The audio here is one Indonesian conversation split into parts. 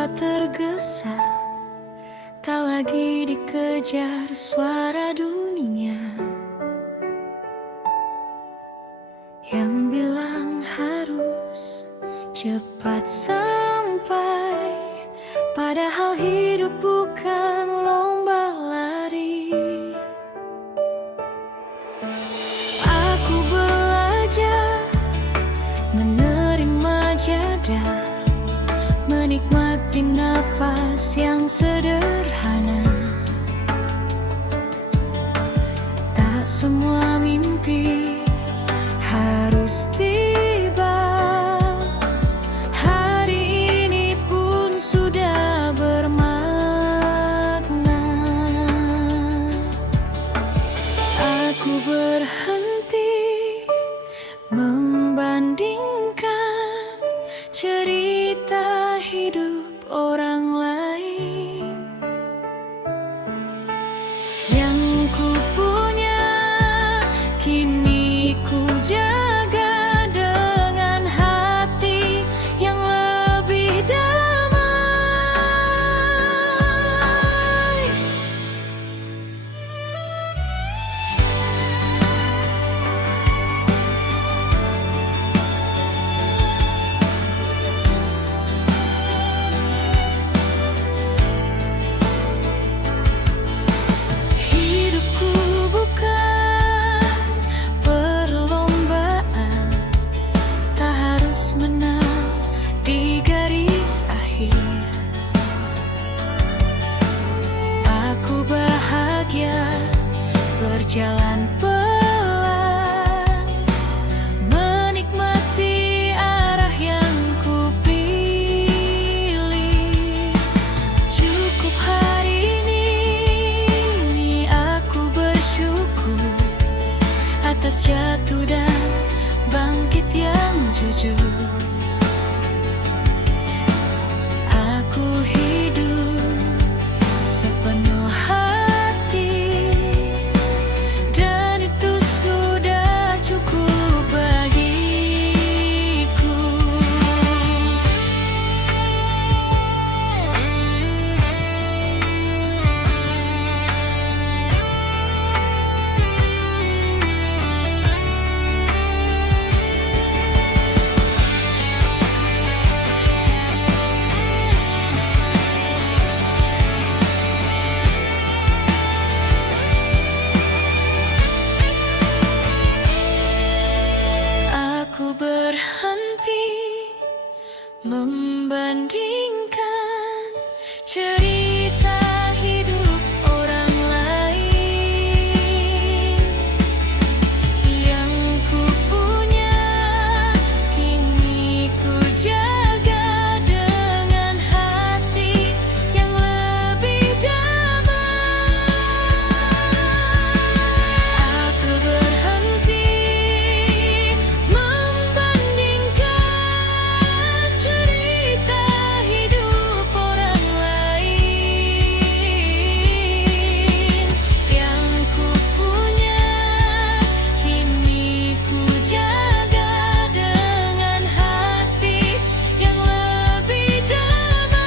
dapat tergesa, tak lagi dikejar suara dunia yang bilang harus cepat sampai. Padahal hidup bukan lomba lari. Aku belajar menerima jeda, menikmati nafas yang sederhana. Tak semua mimpi harus tiba. Hari ini pun sudah bermakna. Aku berhenti membandingkan cerita hidup orang lain. Yang ku punya kini ku jaga dengan hati yang lebih damai. Hidupku bukan perlombaan, tak harus menang di garis akhir. Aku bahagia berjalan pelan, menikmati arah yang ku pilih. Cukup hari ini aku bersyukur atas jatuh dan bangkit yang jujur. Aku hidup sepenuh hati, dan itu sudah cukup bagiku. Aku berhenti membandingkan cerita hidup orang lain. Yang ku punya kini ku jaga dengan hati yang lebih damai. Aku berhenti membandingkan cerita hidup orang lain. Yang ku punya kini ku jaga dengan hati yang lebih damai.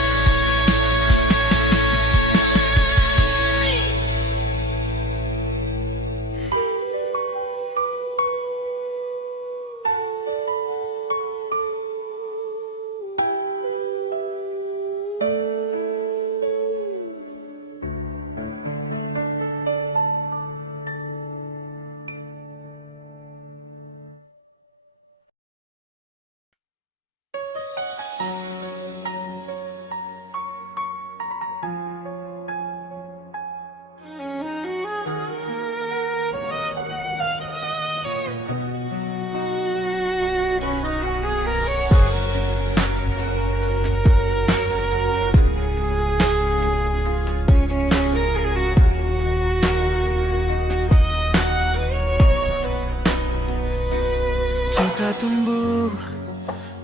Kita tumbuh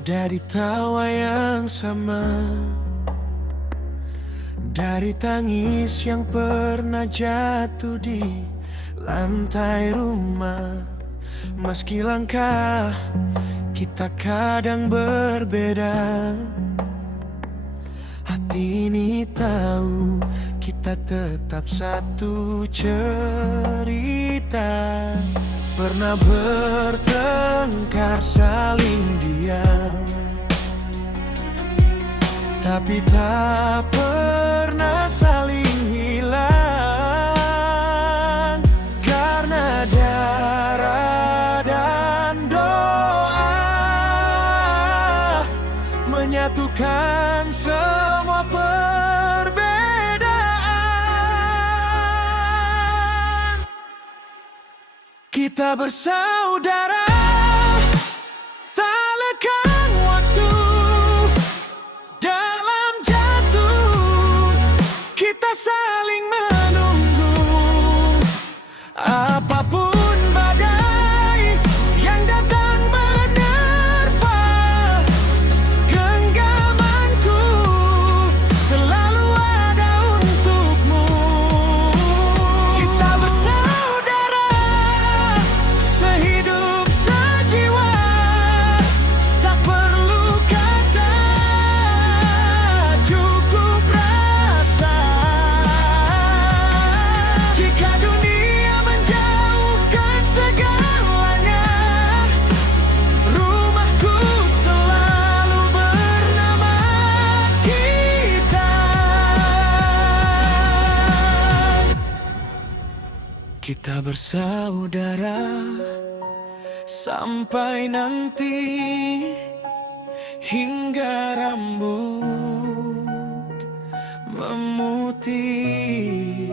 dari tawa yang sama, dari tangis yang pernah jatuh di lantai rumah. Meski langkah kita kadang berbeda, ini tahu kita tetap satu cerita. Pernah bertengkar saling diam, tapi tak pernah saling hilang. Karena darah dan doa menyatukan semua perbedaan. Kita bersaudara, tak lekang waktu. Dalam jatuh, kita saling menunggu. Apapun badai yang datang menerpa, genggamanku selalu ada untukmu. Kita bersaudara, sehidup sejiwa, tak perlu kata, cukup rasa. Jika dunia menjauhkan segalanya, rumahku selalu bernama kita. Kita bersaudara sampai nanti, hingga rambut memutih.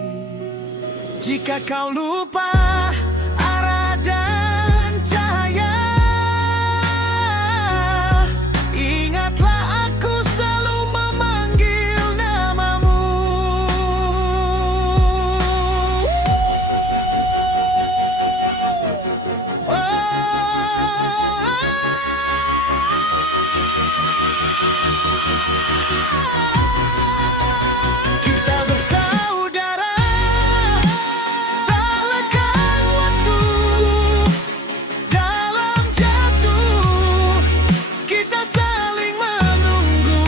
Jika kau lupa arah dan cahaya, ingatlah aku selalu memanggil namamu. Kita bersaudara, tak lekang waktu. Dalam jatuh, kita saling menunggu.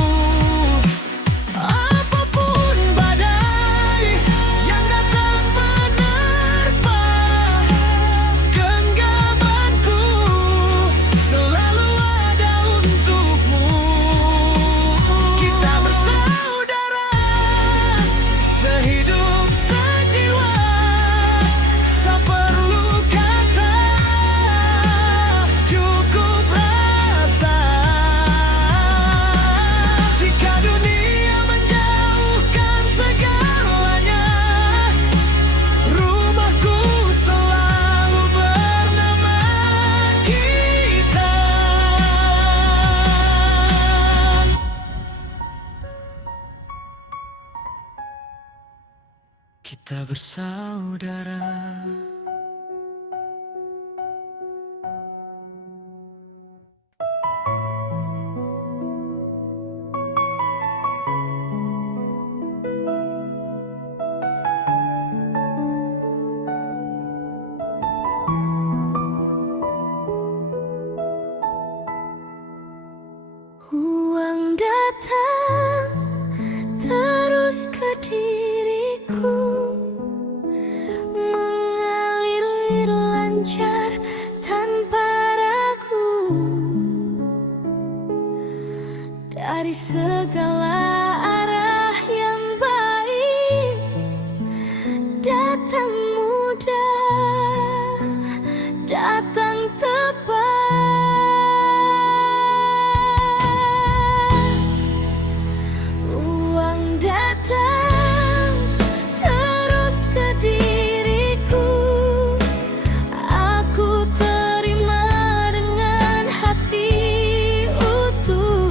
Apapun badai yang datang menerpa, genggamanku selalu ada untukmu. Kita bersaudara, sehidup sejiwa, tak perlu kata, cukup rasa. Jika dunia menjauhkan segalanya, rumahku selalu bernama kita. Kita bersaudara. Uang datang terus ke diriku, mengalir lancar tanpa ragu. Dari segala arah yang baik, datang mudah, datang tepat. Uang datang terus ke diriku, aku terima dengan hati utuh.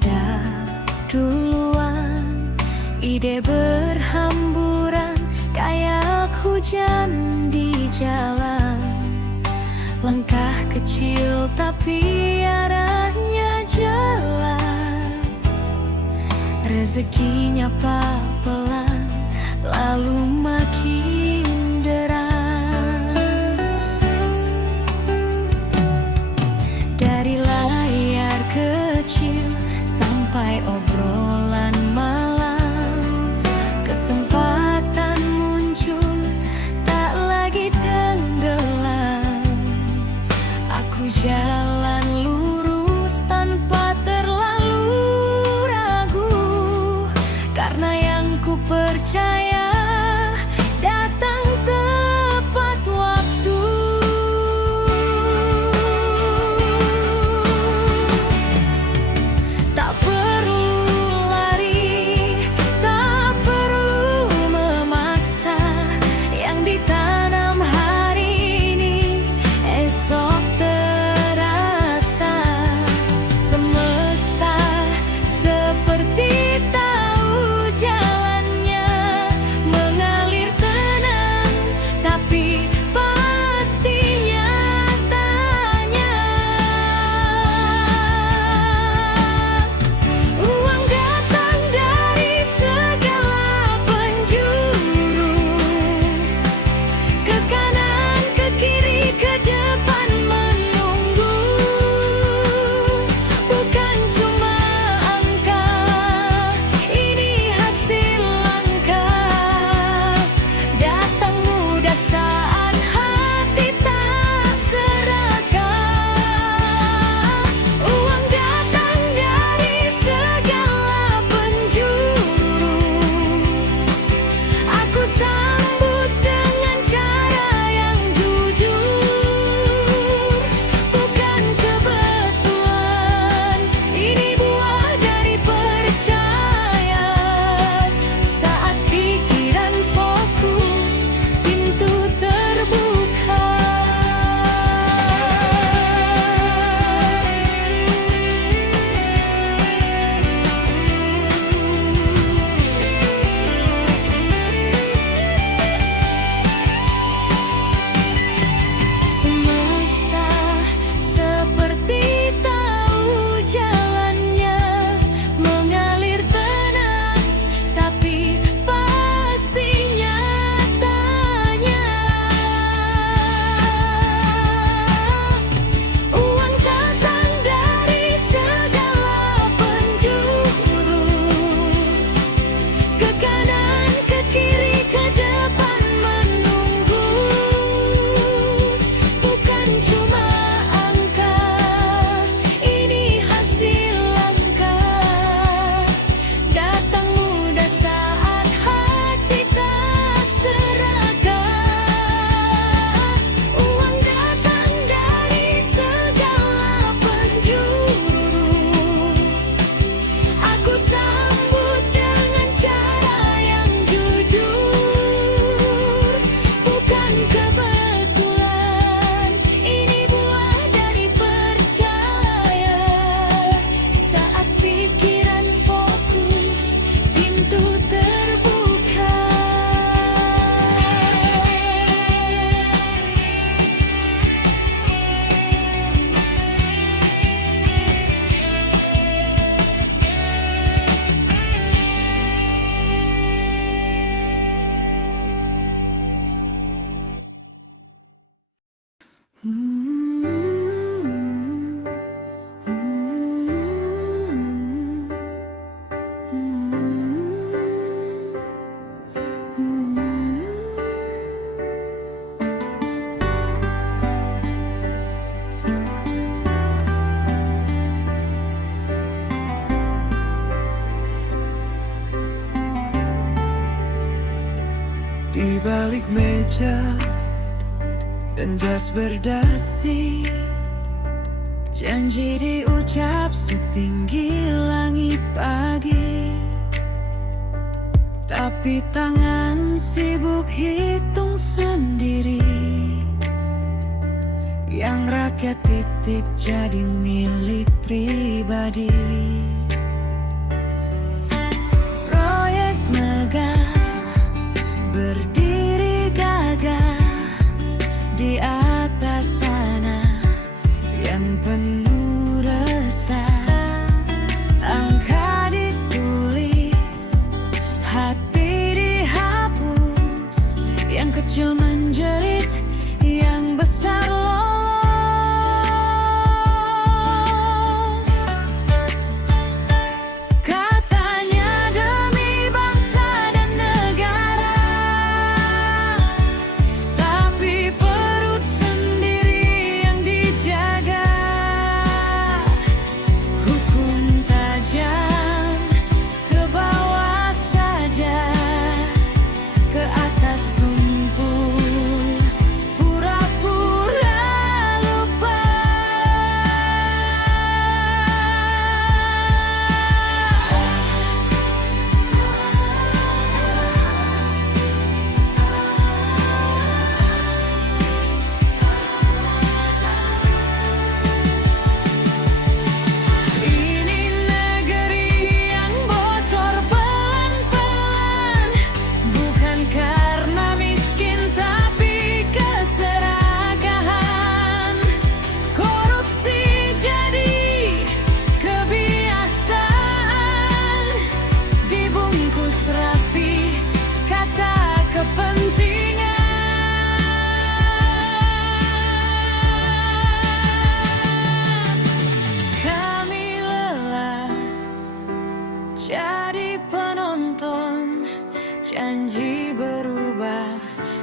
udah duluan. Ide berhamburan kayak hujan di jalan. Langkah kecil tapi arahnya jelas. Rezekinya pelan, lalu makin deras. Dari layar kecil sampai obrolan malam, kesempatan muncul tak lagi tenggelam. Aku jalan lurus tanpa terlalu ragu, karena yang ku percaya datang tepat waktu. Tak perlu lari, tak perlu memaksa. Yang ditanam hari ini esok terasa. Semesta seperti tahu jalannya, mengalir tenang tapi pasti nyatanya. Uang datang dari segala penjuru, ke kanan, ke kiri, ke depan menunggu. Bukan cuma angka, ini hasil langkah. Datang mudah saat hati tak serakah. Uang datang dari segala penjuru, aku sambut dengan cara yang jujur. Bukan kebetulan, ini buah dari percaya. Saat pikiran fokus, pintu terbuka. Semesta seperti tahu jalannya, mengalir tenang tapi pasti nyatanya. Uang datang dari segala penjuru, ke kanan, ke kiri, ke depan menunggu. Bukan cuma angka, ini hasil langkah. Datang mudah saat hati tak serakah. Uang datang dari segala penjuru, aku sambut dengan cara yang jujur. Bukan kebetulan, ini buah dari percaya. Saat pikiran fokus, pintu terbuka. Di balik meja dan jas berdasi, janji diucap setinggi langit pagi. Tapi tangan sibuk hitung sendiri. Yang rakyat titip jadi milik pribadi.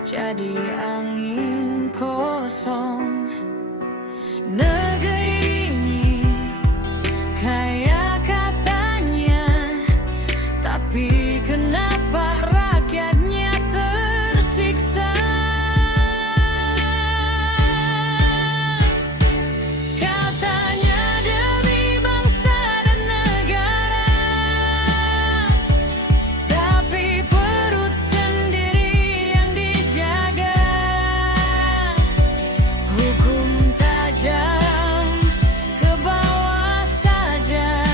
jadi angin kosong. Negeri ini kaya katanya, tapi kenapa rakyatnya tersiksa? Katanya demi bangsa dan negara, tapi perut sendiri yang dijaga. Hukum tajam ke bawah saja,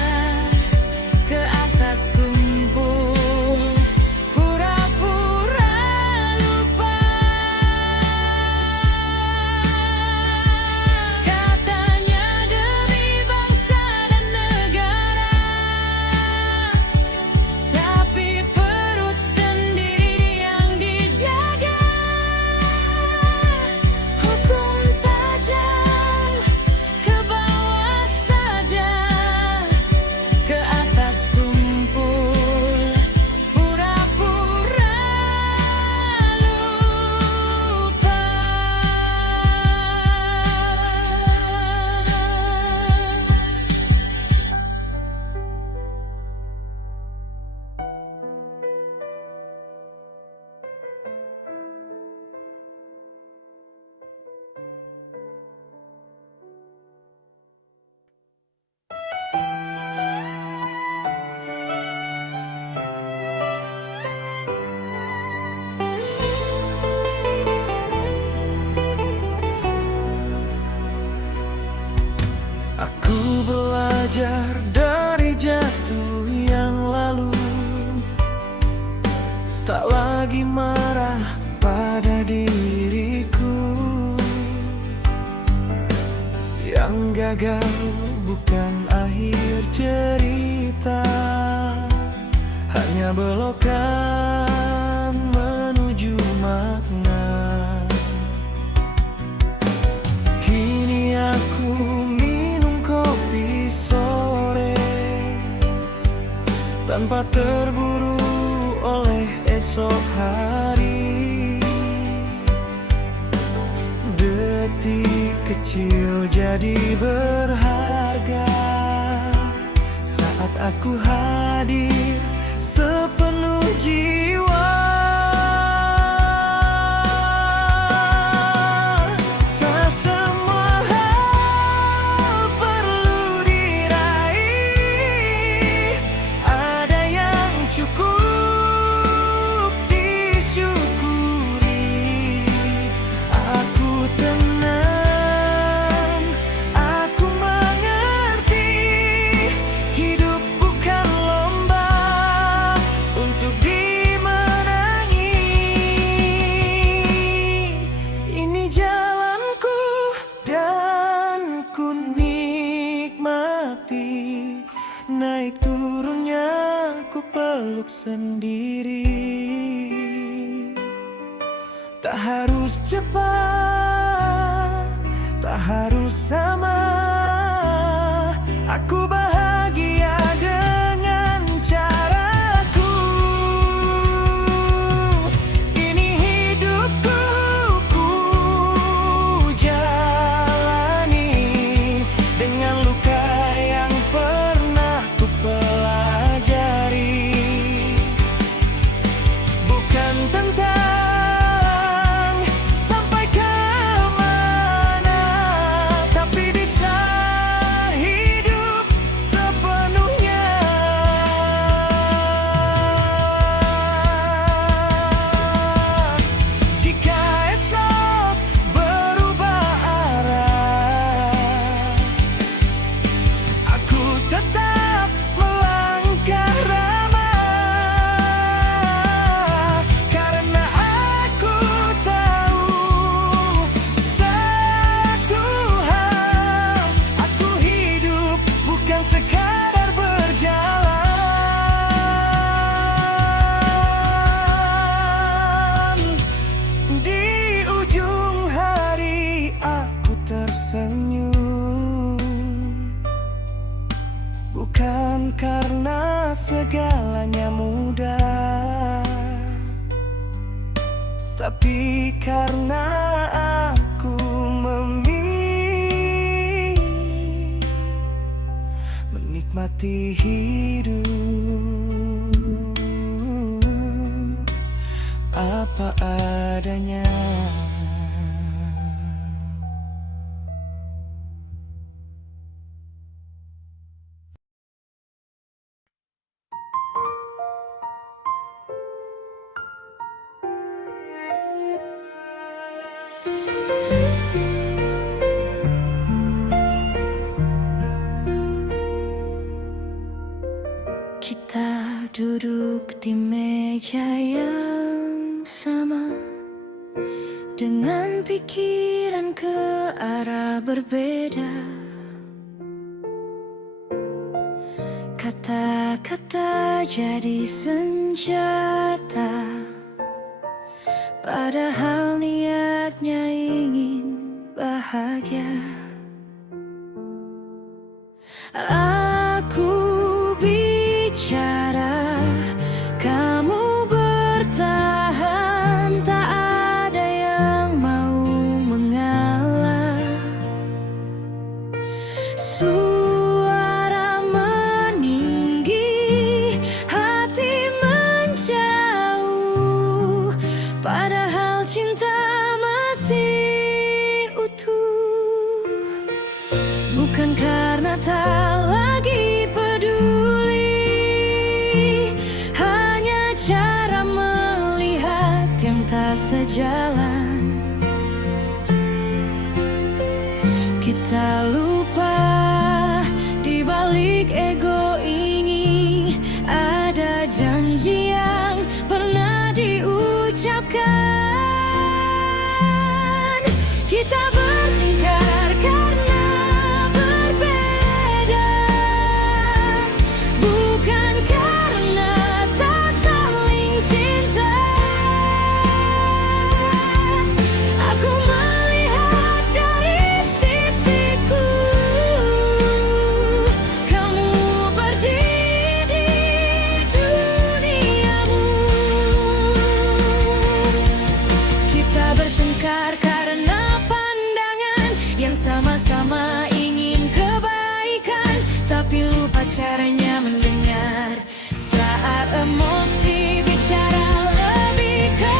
ke atas tumpul pura-pura lupa. Katanya demi bangsa dan negara, tapi perut sendiri yang dijaga. Hukum tajam ke bawah saja, ke atas tumpul pura-pura lupa. Aku belajar dari jatuh yang lalu, tak lagi marah pada diriku. Yang gagal bukan akhir cerita, hanya belokan menuju makna. Kini aku minum kopi sore tanpa terburu oleh esok hari. Detik kecil jadi berharga saat aku hadir sepenuh jiwa. Tak semua hal perlu diraih, ada yang cukup disyukuri. Aku tenang, aku mengerti, hidup bukan lomba untuk dimenangi. Ini jalanku dan ku nikmati, naik turunnya ku peluk sendiri. Tak harus cepat, tak harus sama. Aku bahagia dengan caraku. Ini hidupku, ku jalani dengan luka yang pernah ku pelajari. Bukan tentang sampai kemana, tapi bisa hidup sepenuhnya. Jika esok berubah arah, aku tetap melangkah ramah, karena aku tahu satu hal, aku hidup bukan sekadar berjalan. Di ujung hari aku tersenyum, bukan karena segalanya mudah, tapi karena aku memilih menikmati hidup apa adanya. Kita duduk di meja yang sama, dengan pikiran ke arah berbeda. Kata-kata jadi senjata, padahal niatnya ingin bahagia. Aku bicara, kamu bertahan, tak ada yang mau mengalah. Suara meninggi, hati menjauh, padahal cinta masih utuh. Bukan karena tak lagi peduli, hanya cara melihat yang tak sejalan. Kita lupa di balik ego ini ada janji yang pernah diucapkan. Kita bertengkar karena berbeda, bukan karena tak saling cinta. Aku melihat dari sisiku, kamu berdiri di duniamu. Kita bertengkar karena pandangan yang sama-sama ingin kebaikan, tapi lupa caranya mendengar saat emosi bicara lebih keras.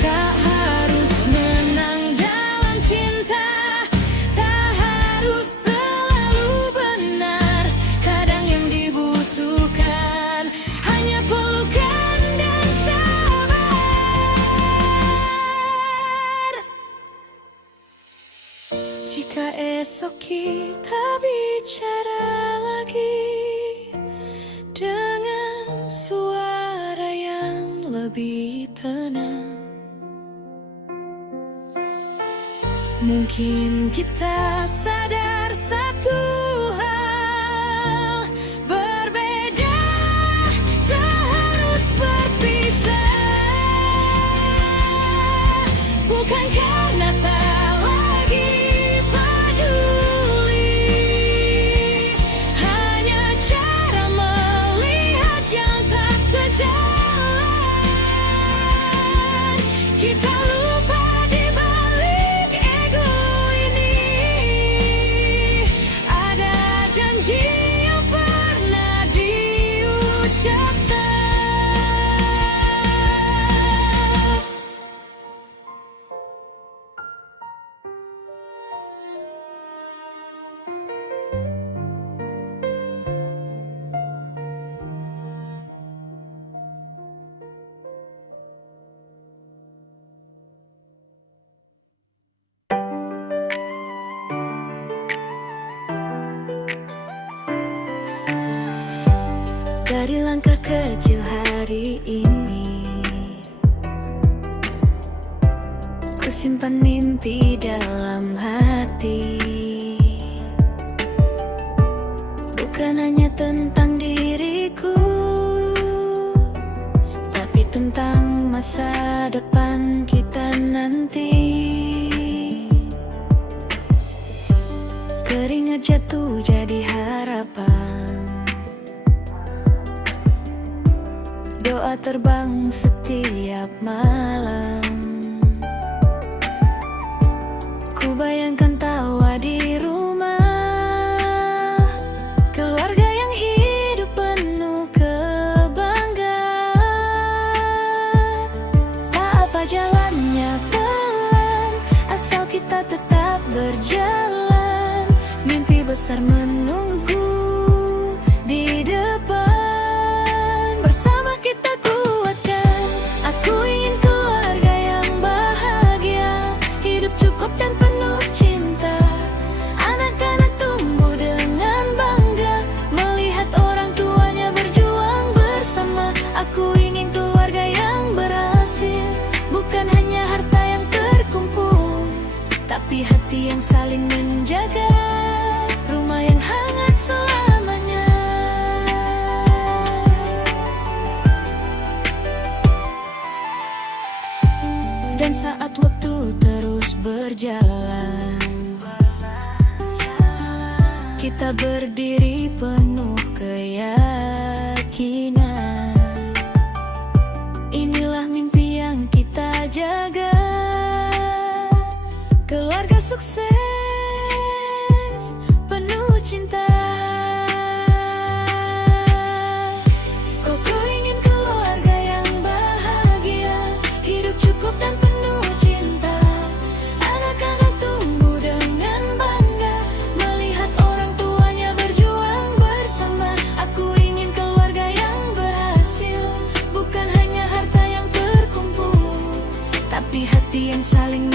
Tak harus menang dalam cinta, tak harus selalu benar. Kadang yang dibutuhkan hanya pelukan dan sabar. Jika esok kita bicara lagi dengan suara yang lebih tenang, mungkin kita sadar satu hal, berbeda tak harus berpisah. Bukan karena tak lagi peduli, hanya cara melihat yang tak sejalan. Kita lupa di balik ego ini ada janji yang pernah diucapkan. Dari langkah kecil hari ini, ku simpan mimpi dalam hati. Bukan hanya tentang diriku, tapi tentang masa depan kita nanti. jatuh jadi harapan. Doa terbang setiap malam. Ku bayangkan tawa di rumah, keluarga yang hidup penuh kebanggaan. Tak apa jalannya pelan, asal kita tetap berjalan. Mimpi besar menunggu di depan. Bersama kita kuatkan. Aku ingin keluarga yang bahagia, hidup cukup dan penuh cinta. Anak-anak tumbuh dengan bangga, melihat orang tuanya berjuang bersama. Aku ingin keluarga yang berhasil, bukan hanya harta yang terkumpul, tapi hati yang saling menjaga, rumah yang hangat selamanya. Dan saat waktu terus berjalan, kita berdiri penuh keyakinan. Inilah mimpi yang kita jaga, keluarga sukses, penuh cinta. Koko ingin keluarga yang bahagia, hidup cukup dan penuh cinta. Anak-anak tumbuh dengan bangga, melihat orang tuanya berjuang bersama. Aku ingin keluarga yang berhasil, bukan hanya harta yang terkumpul, tapi hati yang saling